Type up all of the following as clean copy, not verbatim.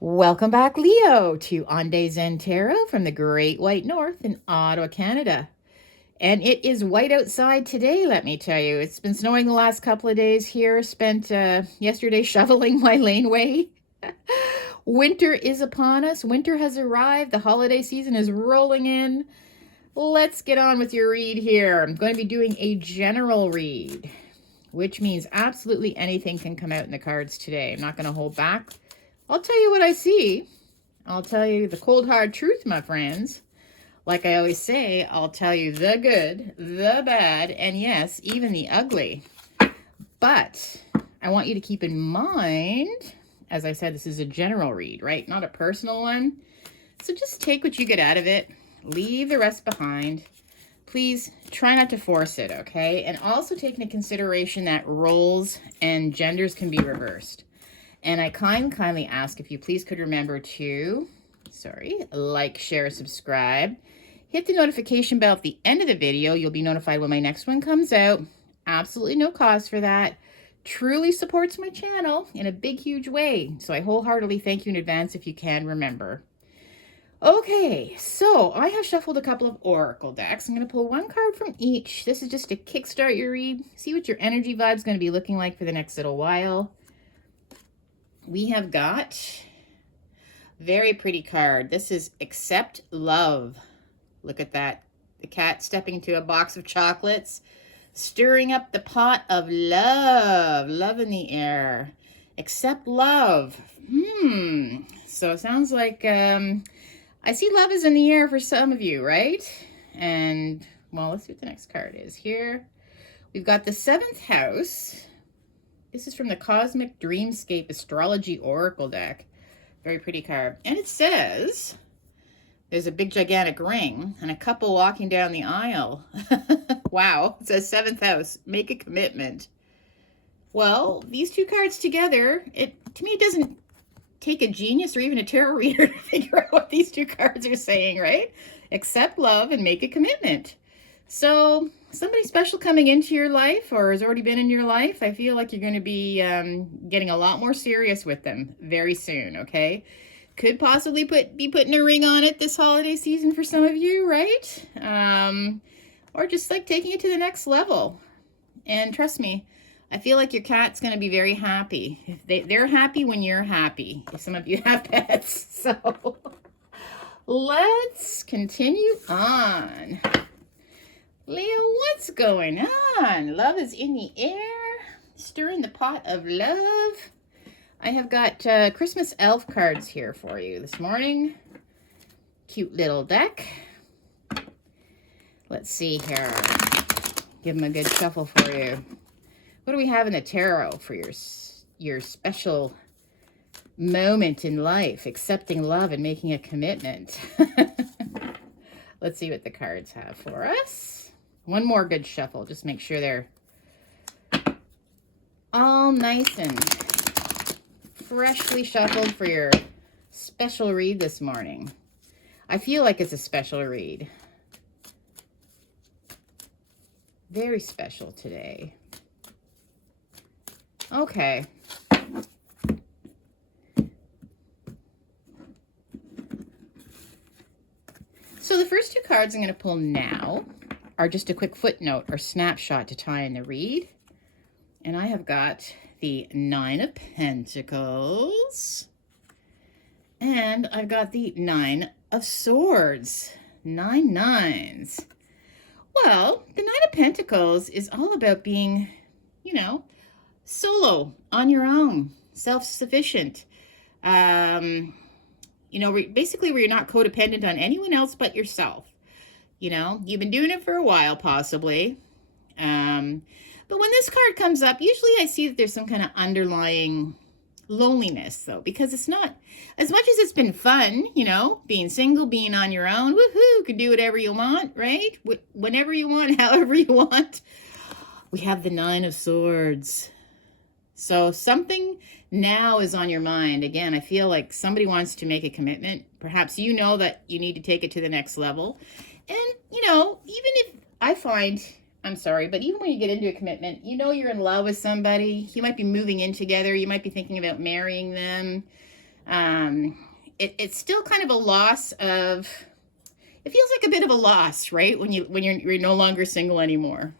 Welcome back, Leo, to On Day Zen Tarot from the Great White North in Ottawa, Canada. And it is white outside today, let me tell you. It's been snowing the last couple of days here. Spent yesterday shoveling my laneway. Winter is upon us. Winter has arrived. The holiday season is rolling in. Let's get on with your read here. I'm going to be doing a general read, which means absolutely anything can come out in the cards today. I'm not going to hold back. I'll tell you what I see. I'll tell you the cold hard truth, my friends. Like I always say, I'll tell you the good, the bad, and yes, even the ugly. But I want you to keep in mind, as I said, this is a general read, right? Not a personal one. So just take what you get out of it. Leave the rest behind. Please try not to force it, okay? And also take into consideration that roles and genders can be reversed. And I kindly ask if you please could remember to, like, share, subscribe. Hit the notification bell at the end of the video. You'll be notified when my next one comes out. Absolutely no cost for that. Truly supports my channel in a big, huge way. So I wholeheartedly thank you in advance if you can remember. Okay, so I have shuffled a couple of oracle decks. I'm going to pull one card from each. This is just to kickstart your read. See what your energy vibe is going to be looking like for the next little while. We have got very pretty card. This is Accept Love. Look at that. The cat stepping into a box of chocolates, stirring up the pot of love. Love in the air. Accept love. So it sounds like I see love is in the air for some of you, right? And well, let's see what the next card is here. We've got the 7th house. This is from the Cosmic Dreamscape Astrology Oracle deck. Very pretty card. And it says, there's a big gigantic ring and a couple walking down the aisle. Wow. It says 7th house. Make a commitment. Well, these two cards together, to me, it doesn't take a genius or even a tarot reader to figure out what these two cards are saying, right? Accept love and make a commitment. So somebody special coming into your life or has already been in your life, I feel like you're going to be getting a lot more serious with them very soon, okay? Could possibly be putting a ring on it this holiday season for some of you, right? Or just like taking it to the next level. And trust me, I feel like your cat's going to be very happy. They're happy when you're happy. If some of you have pets. So let's continue on. Leo, what's going on? Love is in the air, stirring the pot of love. I have got Christmas elf cards here for you this morning. Cute little deck. Let's see here. Give them a good shuffle for you. What do we have in the tarot for your special moment in life, accepting love and making a commitment? Let's see what the cards have for us. One more good shuffle. Just make sure they're all nice and freshly shuffled for your special read this morning. I feel like it's a special read. Very special today. Okay. So the first two cards I'm going to pull now are just a quick footnote or snapshot to tie in the read. And I have got the 9 of Pentacles. And I've got the 9 of Swords. 9 nines. Well, the 9 of Pentacles is all about being, solo, on your own, self-sufficient. Basically where you're not codependent on anyone else but yourself. You've been doing it for a while, possibly. But when this card comes up, usually I see that there's some kind of underlying loneliness, though, because it's not, as much as it's been fun, being single, being on your own, woohoo, can do whatever you want, right? Whenever you want, however you want. We have the 9 of Swords. So something now is on your mind. Again, I feel like somebody wants to make a commitment. Perhaps you know that you need to take it to the next level. And, even if I find, I'm sorry, but even when you get into a commitment, you're in love with somebody. You might be moving in together. You might be thinking about marrying them. It's still kind of a loss of, it feels like a bit of a loss, right? When you're no longer single anymore.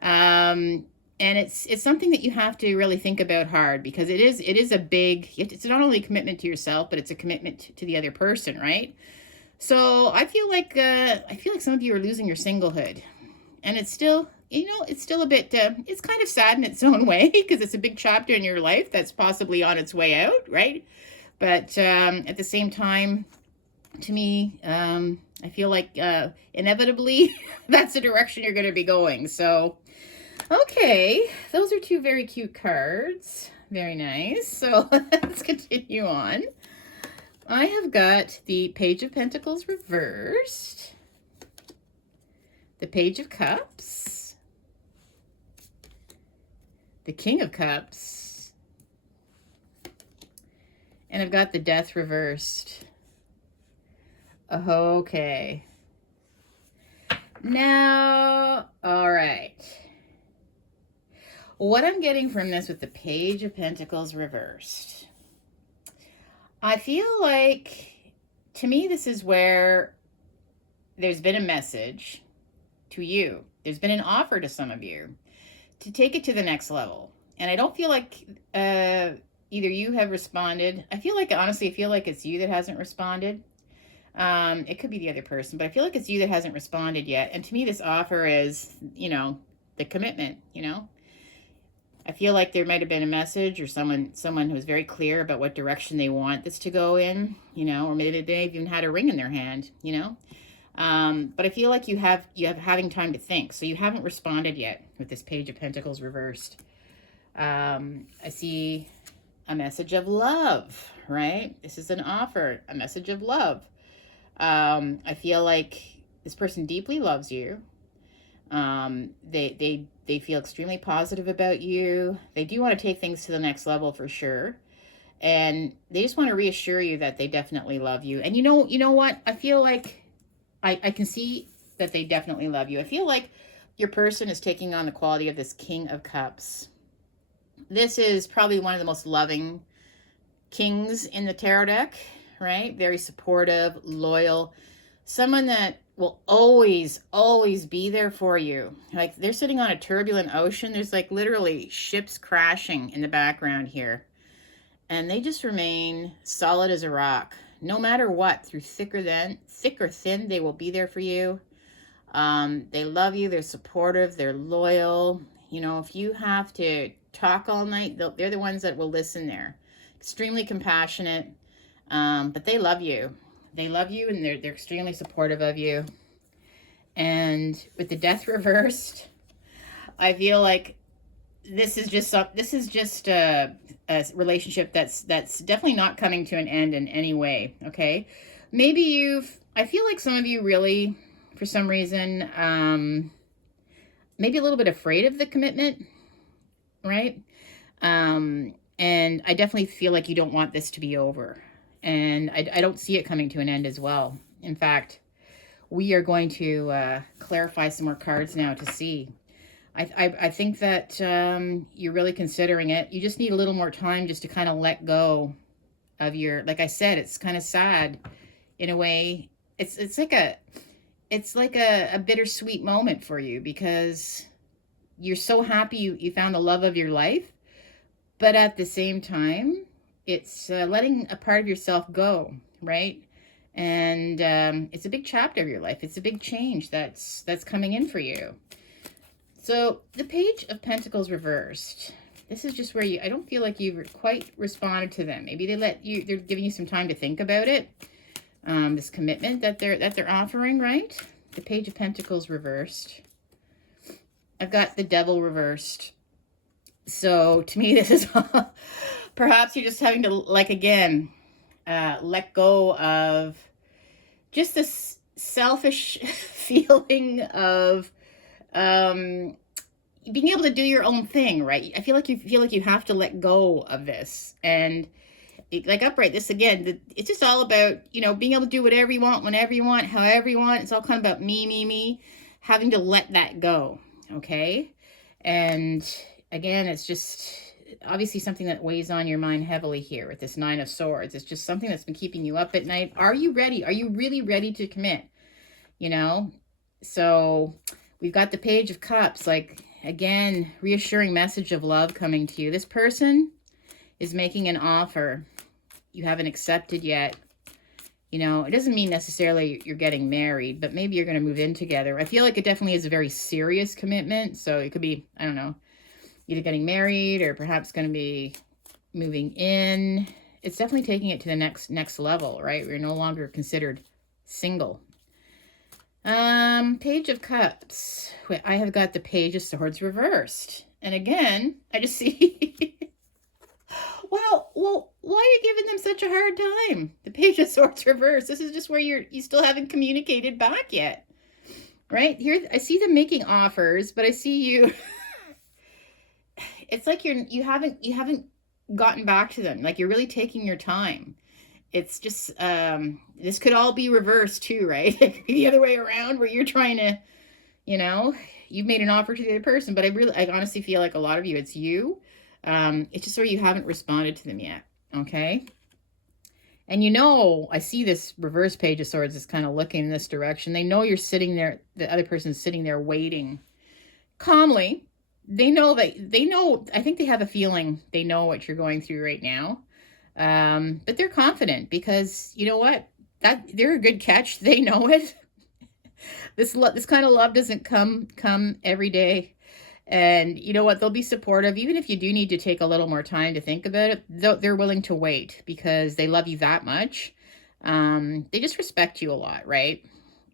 And it's something that you have to really think about hard, because it is a big, it's not only a commitment to yourself, but it's a commitment to the other person, right? So I feel like some of you are losing your singlehood, and it's still, it's still a bit, it's kind of sad in its own way, because it's a big chapter in your life that's possibly on its way out, right? But at the same time, to me, I feel like inevitably that's the direction you're going to be going. So, okay, those are two very cute cards. Very nice. So let's continue on. I have got the Page of Pentacles reversed, the Page of Cups, the King of Cups, and I've got the Death reversed. Okay. Now, all right. What I'm getting from this with the Page of Pentacles reversed, I feel like, to me, this is where there's been a message to you. There's been an offer to some of you to take it to the next level. And I don't feel like either you have responded. Honestly, I feel like it's you that hasn't responded. It could be the other person, but I feel like it's you that hasn't responded yet. And to me, this offer is, the commitment, I feel like there might have been a message, or someone who was very clear about what direction they want this to go in, or maybe they've even had a ring in their hand, but I feel like you have having time to think. So you haven't responded yet with this Page of Pentacles reversed. I see a message of love, right? This is an offer, a message of love. I feel like this person deeply loves you. They feel extremely positive about you. They do want to take things to the next level for sure. And they just want to reassure you that they definitely love you. And you know what? I feel like I can see that they definitely love you. I feel like your person is taking on the quality of this King of Cups. This is probably one of the most loving kings in the tarot deck, right? Very supportive, loyal, someone that will always be there for you. Like, they're sitting on a turbulent ocean. There's like literally ships crashing in the background here. And they just remain solid as a rock. No matter what, through thick or thin, they will be there for you. They love you. They're supportive. They're loyal. If you have to talk all night, they're the ones that will listen there. Extremely compassionate, but they love you. They love you, and they're extremely supportive of you. And with the Death reversed, I feel like this is just a relationship that's definitely not coming to an end in any way. Okay, maybe I feel like some of you really, for some reason, maybe a little bit afraid of the commitment, right? And I definitely feel like you don't want this to be over. And I don't see it coming to an end as well. In fact, we are going to clarify some more cards now to see. I think that you're really considering it. You just need a little more time just to kind of let go of your, like I said, it's kind of sad in a way. It's like a bittersweet moment for you, because you're so happy you found the love of your life, but at the same time, it's letting a part of yourself go, right? And it's a big chapter of your life. It's a big change that's coming in for you. So the Page of Pentacles reversed. This is just where I don't feel like you've quite responded to them. Maybe they're giving you some time to think about it. This commitment that they're offering, right? The Page of Pentacles reversed. I've got the Devil reversed. So to me, this is perhaps you're just having to, like, again, let go of just this selfish feeling of being able to do your own thing, right? I feel like you have to let go of this. And like Upright, this again, it's just all about, being able to do whatever you want, whenever you want, however you want. It's all kind of about me, having to let that go, okay? And again, it's just obviously something that weighs on your mind heavily here with this Nine of Swords. It's just something that's been keeping you up at night. Are you ready? Are you really ready to commit? You know? So we've got the Page of Cups, like, again, reassuring message of love coming to you. This person is making an offer you haven't accepted yet. You know, it doesn't mean necessarily you're getting married, but maybe you're going to move in together. I feel like it definitely is a very serious commitment. So it could be, I don't know, either getting married or perhaps going to be moving in. It's definitely taking it to the next level, right? We're no longer considered single. Page of Cups. Wait, I have got the Page of Swords reversed. And again, I just see... Well, why are you giving them such a hard time? The Page of Swords reversed. This is just where you still haven't communicated back yet. Right? Here, I see them making offers, but I see you... It's like you haven't gotten back to them. Like, you're really taking your time. It's just, this could all be reversed too, right? The other way around, where you're trying to, you know, you've made an offer to the other person, but I honestly feel like a lot of you, it's you. It's just where you haven't responded to them yet, okay? And you know, I see this reverse Page of Swords is kind of looking in this direction. They know you're sitting there, the other person's sitting there waiting calmly. They know, I think they have a feeling they know what you're going through right now. But they're confident because, you know what? They're a good catch. They know it. This kind of love doesn't come every day. And you know what? They'll be supportive. Even if you do need to take a little more time to think about it, they're willing to wait because they love you that much. They just respect you a lot, right?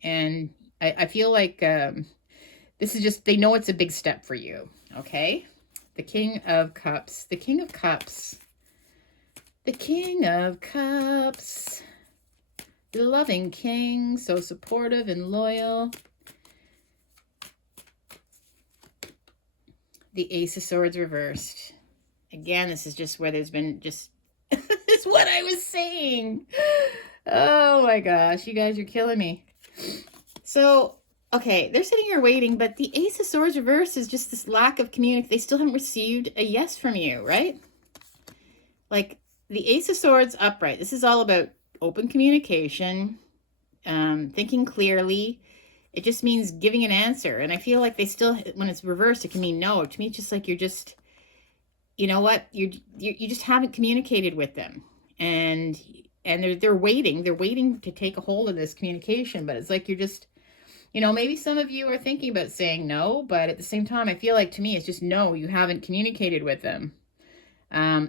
And I feel like this is just, they know it's a big step for you, okay? The King of Cups. The King of Cups. The King of Cups. The loving king, so supportive and loyal. The Ace of Swords reversed. Again, this is just where there's been just... It's what I was saying. Oh my gosh, you guys are killing me. So, okay, they're sitting here waiting, but the Ace of Swords reversed is just this lack of communication. They still haven't received a yes from you, right? Like, the Ace of Swords upright. This is all about open communication, thinking clearly. It just means giving an answer. And I feel like they still, when it's reversed, it can mean no. To me, it's just like you're just, you know what? You just haven't communicated with them. And they're waiting. They're waiting to take a hold of this communication. But it's like you're just, you know, maybe some of you are thinking about saying no. But at the same time, I feel like to me, it's just no, you haven't communicated with them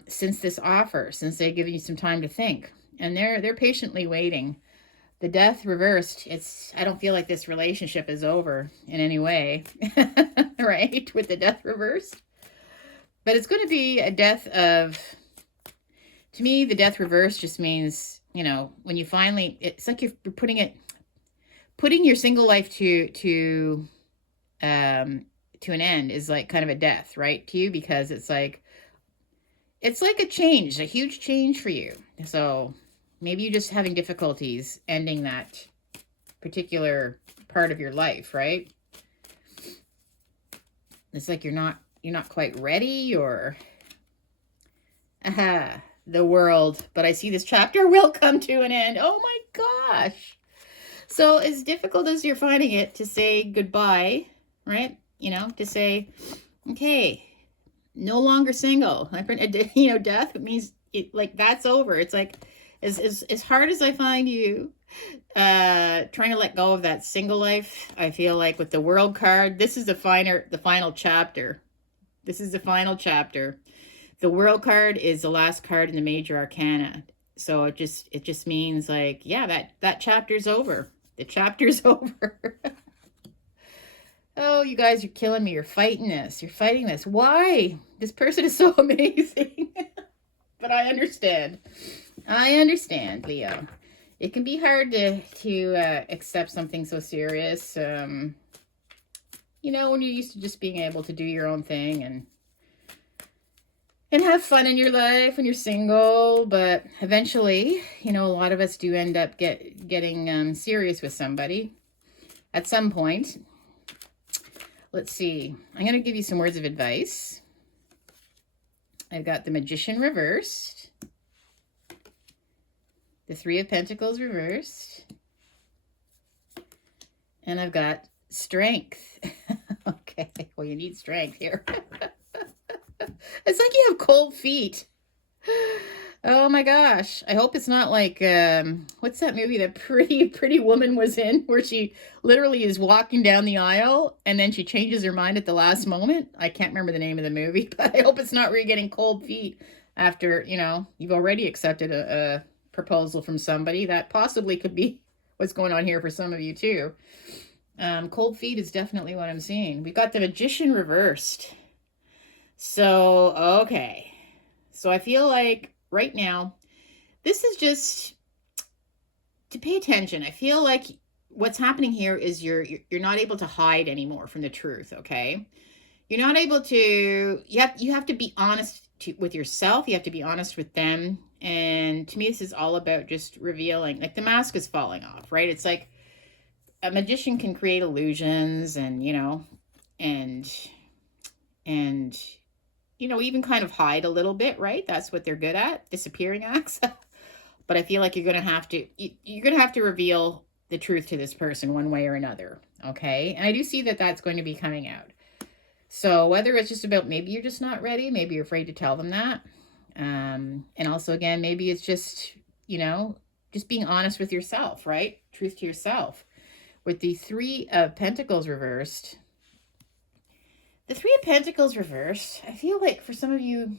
since this offer, since they've given you some time to think. And they're patiently waiting. The Death reversed. I don't feel like this relationship is over in any way, right? With the Death reversed. But it's going to be a death of, to me, the Death reversed just means, you know, when you finally, it's like you're putting your single life to an end is like kind of a death, right? To you, because it's like a change, a huge change for you. So maybe you're just having difficulties ending that particular part of your life, right? It's like you're not quite ready, or the world. But I see this chapter will come to an end. Oh my gosh. So as difficult as you're finding it to say goodbye, right? You know, to say, okay, no longer single. You know, death, it means it, like, that's over. It's like, as hard as I find you trying to let go of that single life, I feel like with the World card, this is the final chapter. This is the final chapter. The World card is the last card in the Major Arcana. So it just means like, yeah, that chapter's over. The chapter's over. Oh, you guys are killing me. You're fighting this. You're fighting this. Why? This person is so amazing. But I understand. I understand, Leo. It can be hard to accept something so serious. You know, when you're used to just being able to do your own thing and have fun in your life when you're single. But eventually, you know, a lot of us do end up getting serious with somebody at some point. Let's see. I'm going to give you some words of advice. I've got the Magician reversed, the Three of Pentacles reversed, and I've got Strength. Okay, well, you need strength here. It's like you have cold feet. Oh my gosh. I hope it's not like, what's that movie that Pretty Woman was in, where she literally is walking down the aisle and then she changes her mind at the last moment? I can't remember the name of the movie, but I hope it's not where you're getting cold feet after, you've already accepted a proposal from somebody. That possibly could be what's going on here for some of you too. Cold feet is definitely what I'm seeing. We've got the Magician reversed. So, okay. So I feel like right now, this is just to pay attention. I feel like what's happening here is you're not able to hide anymore from the truth, okay? You're not able to, you have to be honest with yourself. You have to be honest with them. And to me, this is all about just revealing, like the mask is falling off, right? It's like a magician can create illusions and, even kind of hide a little bit, right? That's what they're good at, disappearing acts. But I feel like you're going to have to reveal the truth to this person one way or another, okay? And I do see that that's going to be coming out. So whether it's just about maybe you're just not ready, maybe you're afraid to tell them that. And also, again, maybe it's just, just being honest with yourself, right? Truth to yourself. With the Three of Pentacles reversed, the Three of Pentacles reversed, I feel like for some of you,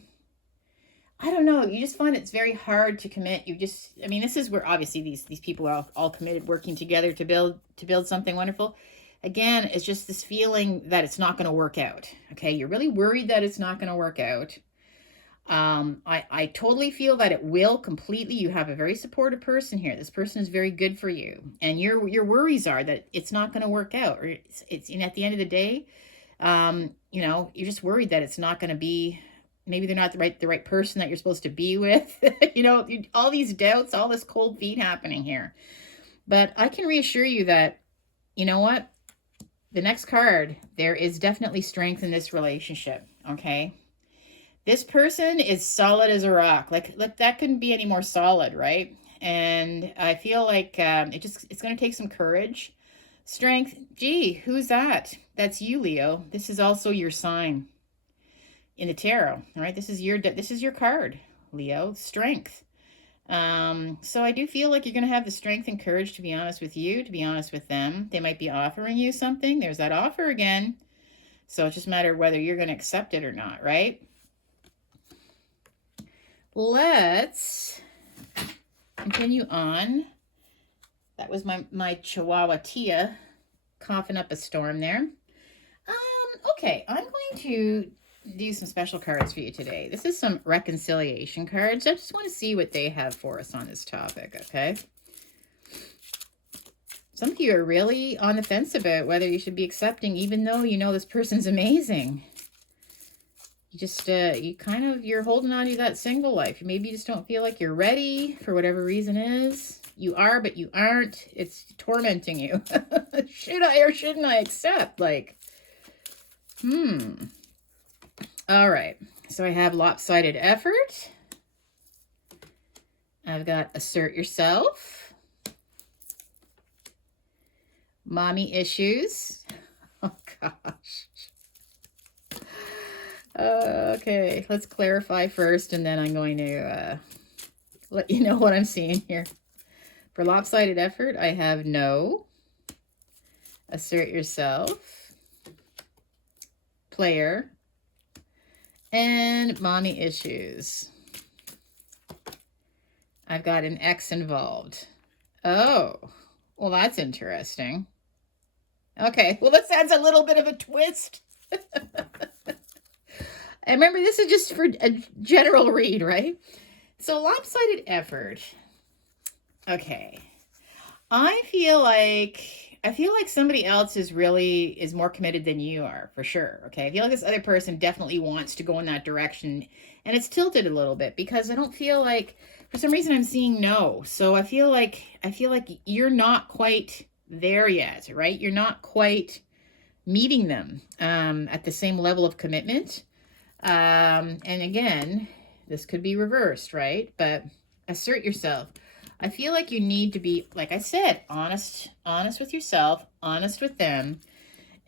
I don't know, you just find it's very hard to commit. This is where obviously these people are all committed, working together to build something wonderful. Again, it's just this feeling that it's not going to work out. Okay, you're really worried that it's not going to work out. I totally feel that it will completely. You have a very supportive person here. This person is very good for you, and your worries are that it's not going to work out, or it's at the end of the day, you're just worried that it's not going to be. Maybe they're not the right person that you're supposed to be with. All these doubts, all this cold feet happening here. But I can reassure you that, you know what? The next card, there is definitely strength in this relationship. Okay. This person is solid as a rock. Like that couldn't be any more solid, right? And I feel like it's going to take some courage, strength. Gee, who's that? That's you, Leo. This is also your sign in the tarot. All right, this is your card, Leo. Strength. So I do feel like you're going to have the strength and courage to be honest with you, to be honest with them. They might be offering you something. There's that offer again. So it's just a matter of whether you're going to accept it or not, right? Let's continue on. That was my Chihuahua Tia coughing up a storm there. Okay, I'm going to do some special cards for you today. This is some reconciliation cards. I just want to see what they have for us on this topic, okay? Some of you are really on the fence about whether you should be accepting, even though you know this person's amazing. You just, you're holding on to that single life. Maybe you just don't feel like you're ready for whatever reason is. You are, but you aren't. It's tormenting you. Should I or shouldn't I accept? All right. So I have lopsided effort. I've got assert yourself. Mommy issues. Oh, gosh. Okay, let's clarify first, and then I'm going to let you know what I'm seeing here. For lopsided effort, I have no, assert yourself, player, and mommy issues. I've got an X involved. Oh, well, that's interesting. Okay, well, this adds a little bit of a twist. And remember, this is just for a general read, right? So lopsided effort. Okay. I feel like somebody else is more committed than you are, for sure. Okay. I feel like this other person definitely wants to go in that direction, and it's tilted a little bit because I don't feel like, for some reason, I'm seeing no. So I feel like you're not quite there yet, right? You're not quite meeting them at the same level of commitment. And again, this could be reversed, right? But assert yourself. I feel like you need to be, like I said, honest with yourself, honest with them.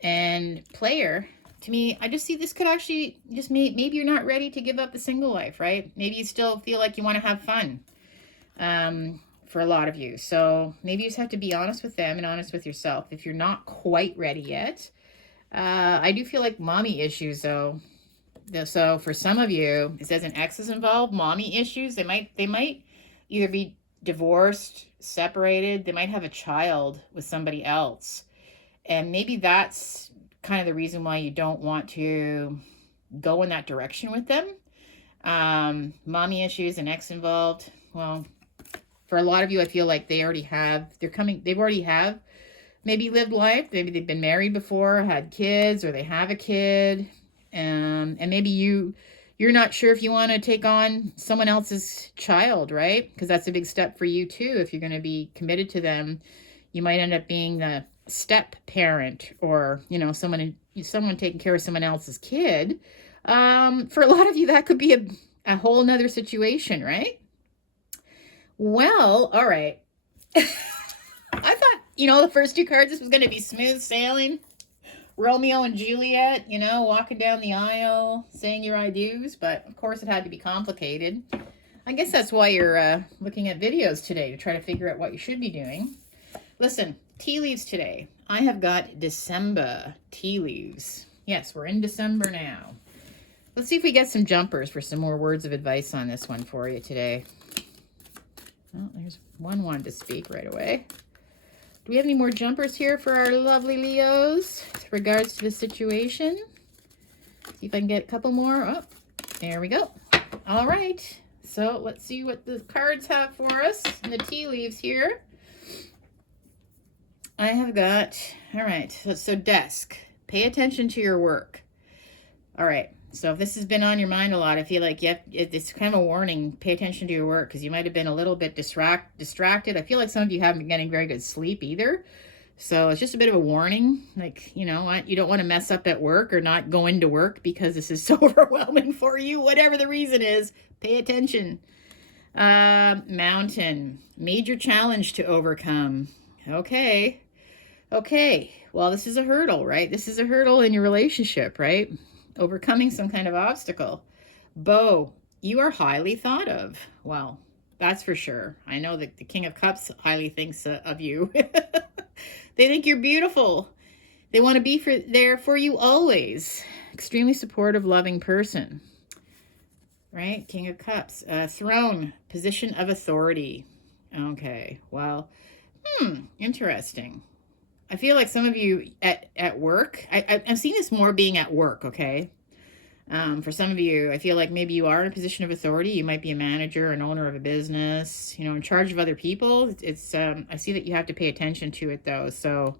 And player, to me, I just see this could actually just maybe you're not ready to give up the single life, right? Maybe you still feel like you want to have fun for a lot of you. So maybe you just have to be honest with them and honest with yourself. If you're not quite ready yet, I do feel like mommy issues, though. So for some of you, it says an ex is involved, mommy issues. They might either be divorced, separated. They might have a child with somebody else. And maybe that's kind of the reason why you don't want to go in that direction with them. Mommy issues, an ex involved. Well, for a lot of you, I feel like they've already have maybe lived life. Maybe they've been married before, had kids, or they have a kid. And maybe you're not sure if you want to take on someone else's child, right? Because that's a big step for you too. If you're going to be committed to them, you might end up being the step parent, or someone taking care of someone else's kid. For a lot of you, that could be a whole nother situation, right? Well, all right. I thought, the first two cards, this was going to be smooth sailing. Romeo and Juliet, walking down the aisle, saying your I do's, but of course it had to be complicated. I guess that's why you're looking at videos today, to try to figure out what you should be doing. Listen, tea leaves today. I have got December tea leaves. Yes, we're in December now. Let's see if we get some jumpers for some more words of advice on this one for you today. Well, there's one wanted to speak right away. Do we have any more jumpers here for our lovely Leos with regards to the situation? See if I can get a couple more. Oh, there we go. All right. So let's see what the cards have for us and the tea leaves here. I have got, all right, so desk. Pay attention to your work. All right. So if this has been on your mind a lot, I feel like it's kind of a warning. Pay attention to your work, because you might have been a little bit distracted. I feel like some of you haven't been getting very good sleep either. So it's just a bit of a warning. Like, you don't want to mess up at work or not go into work because this is so overwhelming for you. Whatever the reason is, pay attention. Mountain. Major challenge to overcome. Okay. Well, this is a hurdle, right? This is a hurdle in your relationship, right? Overcoming some kind of obstacle. Bow, you are highly thought of. Well, that's for sure. I know that the King of Cups highly thinks of you. They think you're beautiful. They want to be there for you always. Extremely supportive, loving person. Right? King of Cups. Throne, position of authority. Okay, well, interesting. I feel like some of you at work, I'm seeing this more being at work, okay? For some of you, I feel like maybe you are in a position of authority. You might be a manager, an owner of a business, in charge of other people. I see that you have to pay attention to it, though. So,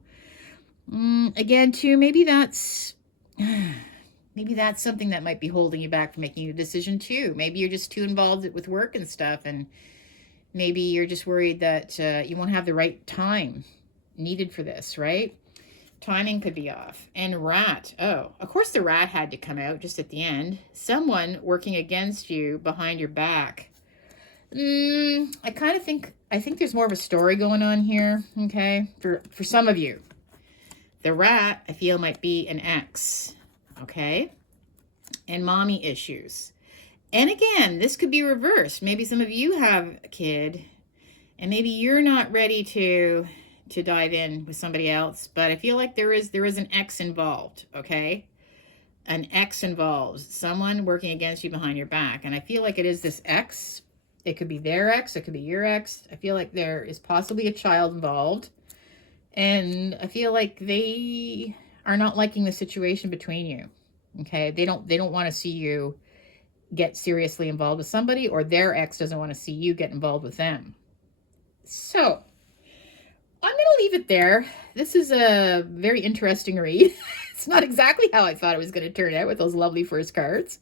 again, too, maybe that's something that might be holding you back from making a decision, too. Maybe you're just too involved with work and stuff, and maybe you're just worried that you won't have the right time needed for this, right? Timing could be off. And rat. Oh, of course the rat had to come out just at the end. Someone working against you behind your back. I think there's more of a story going on here, okay? For some of you. The rat, I feel, might be an ex, okay? And mommy issues. And again, this could be reversed. Maybe some of you have a kid, and maybe you're not ready to dive in with somebody else, but I feel like there is an ex involved, okay? An ex involved, someone working against you behind your back. And I feel like it is this ex. It could be their ex, it could be your ex. I feel like there is possibly a child involved. And I feel like they are not liking the situation between you, okay? They don't want to see you get seriously involved with somebody, or their ex doesn't want to see you get involved with them. So I'm going to leave it there. This is a very interesting read. It's not exactly how I thought it was going to turn out with those lovely first cards.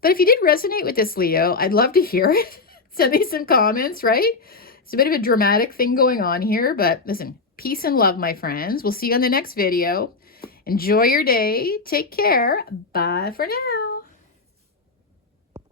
But if you did resonate with this, Leo, I'd love to hear it. Send me some comments, right? It's a bit of a dramatic thing going on here, but listen, peace and love, my friends. We'll see you on the next video. Enjoy your day. Take care. Bye for now.